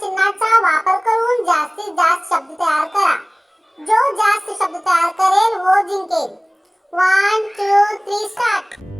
चिन्हाचा वापर करून जास्तीत जास्त शब्द तयार करा. जो जास्त शब्द तयार करेल वो जिंकेल. 1 2 3 स्टार्ट.